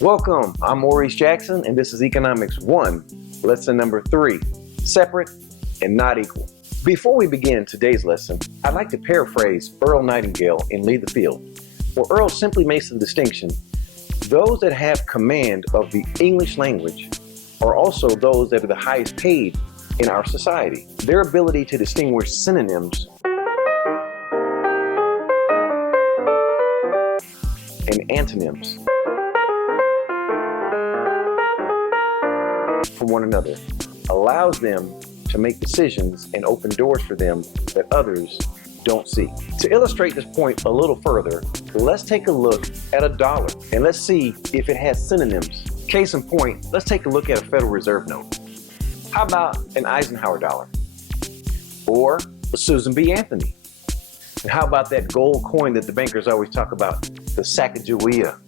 Welcome, I'm Maurice Jackson, and this is Economics 1, lesson number 3, separate and not equal. Before we begin today's lesson, I'd like to paraphrase Earl Nightingale in Lead the Field, where Earl simply makes the distinction: those that have command of the English language are also those that are the highest paid in our society. Their ability to distinguish synonyms and antonyms from one another allows them to make decisions and open doors for them that others don't see. To illustrate this point a little further, let's take a look at a dollar and let's see if it has synonyms. Case in point, let's take a look at a Federal Reserve note. How about an Eisenhower dollar? Or a Susan B. Anthony? And how about that gold coin that the bankers always talk about, the Sacagawea?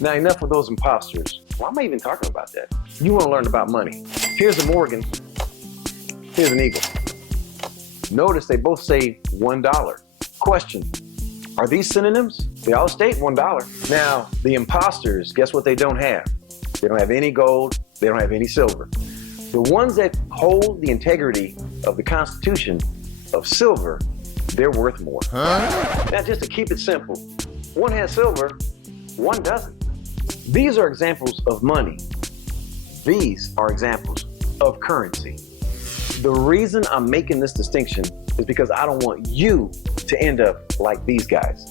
Now, enough with those imposters. Why am I even talking about that? You want to learn about money. Here's a Morgan. Here's an Eagle. Notice they both say $1. Question: are these synonyms? They all state $1. Now, the imposters, guess what they don't have? They don't have any gold. They don't have any silver. The ones that hold the integrity of the Constitution of silver, they're worth more. Now, just to keep it simple, one has silver, one doesn't. These are examples of money. These are examples of currency. The reason I'm making this distinction is because I don't want you to end up like these guys.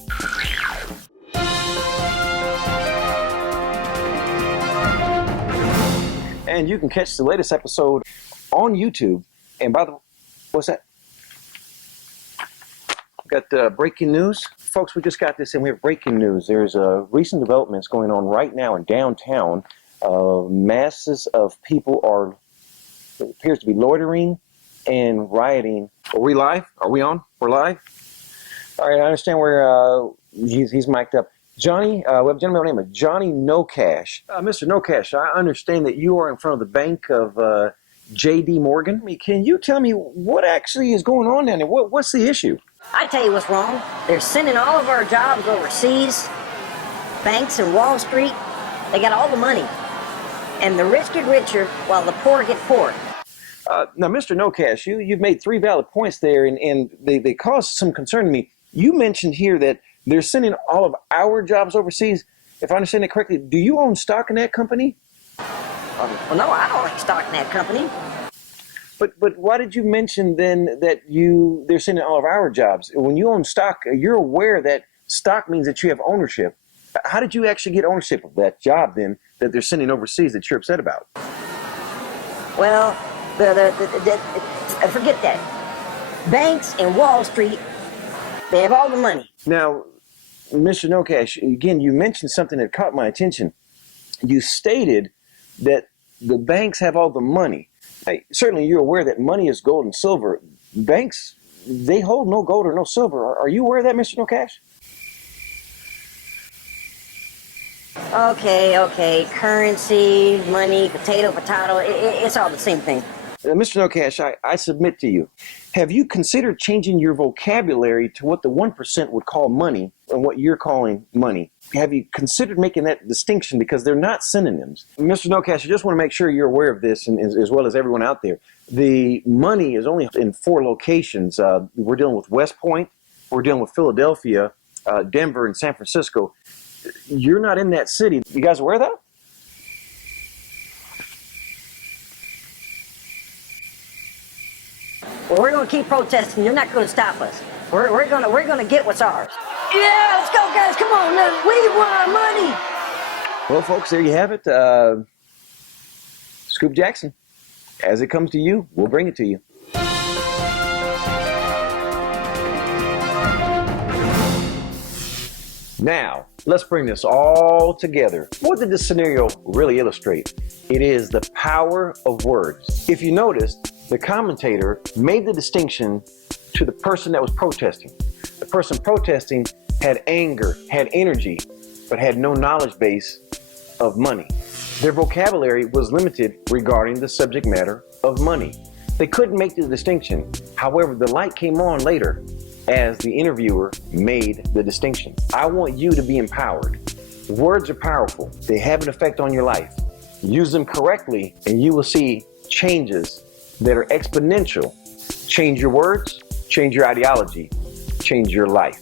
And you can catch the latest episode on YouTube. And by the way, what's that? Got breaking news. Folks, we just got this and we have breaking news. There's recent developments going on right now in downtown. Masses of people are, it appears to be loitering and rioting. Are we live? Are we on? We're live? All right, I understand where he's mic'd up. Johnny, we have a gentleman named Johnny No Cash. Mr. No Cash, I understand that you are in front of the bank of J.D. Morgan. Can you tell me what actually is going on down there? What's the issue? I tell you what's wrong. They're sending all of our jobs overseas. Banks and Wall Street, they got all the money. And the rich get richer while the poor get poorer. Now, Mr. No Cash, you've made 3 valid points there, and they cause some concern to me. You mentioned here that they're sending all of our jobs overseas. If I understand it correctly, do you own stock in that company? Well, no, I don't own stock in that company. But why did you mention then that they're sending all of our jobs? When you own stock, you're aware that stock means that you have ownership. How did you actually get ownership of that job then that they're sending overseas that you're upset about? Well, forget that. Banks and Wall Street, they have all the money. Now, Mr. No Cash, again, you mentioned something that caught my attention. You stated that the banks have all the money. Hey, certainly you're aware that money is gold and silver. Banks, they hold no gold or no silver. Are you aware of that, Mr. No Cash? Okay. Currency, money, potato, it's all the same thing. Mr. No Cash, I submit to you, have you considered changing your vocabulary to what the 1% would call money and what you're calling money? Have you considered making that distinction, because they're not synonyms? Mr. No Cash, I just want to make sure you're aware of this, and as well as everyone out there. The money is only in 4 locations. We're dealing with West Point, we're dealing with Philadelphia, Denver, and San Francisco. You're not in that city. You guys aware of that? Well, we're going to keep protesting. You're not going to stop us. We're going to get what's ours. Yeah, let's go, guys. Come on. We want our money. Well, folks, there you have it. Scoop Jackson. As it comes to you, we'll bring it to you. Now, let's bring this all together. What did this scenario really illustrate? It is the power of words. If you noticed, the commentator made the distinction to the person that was protesting. The person protesting had anger, had energy, but had no knowledge base of money. Their vocabulary was limited regarding the subject matter of money. They couldn't make the distinction. However, the light came on later as the interviewer made the distinction. I want you to be empowered. Words are powerful. They have an effect on your life. Use them correctly and you will see changes that are exponential. Change your words, change your ideology, change your life.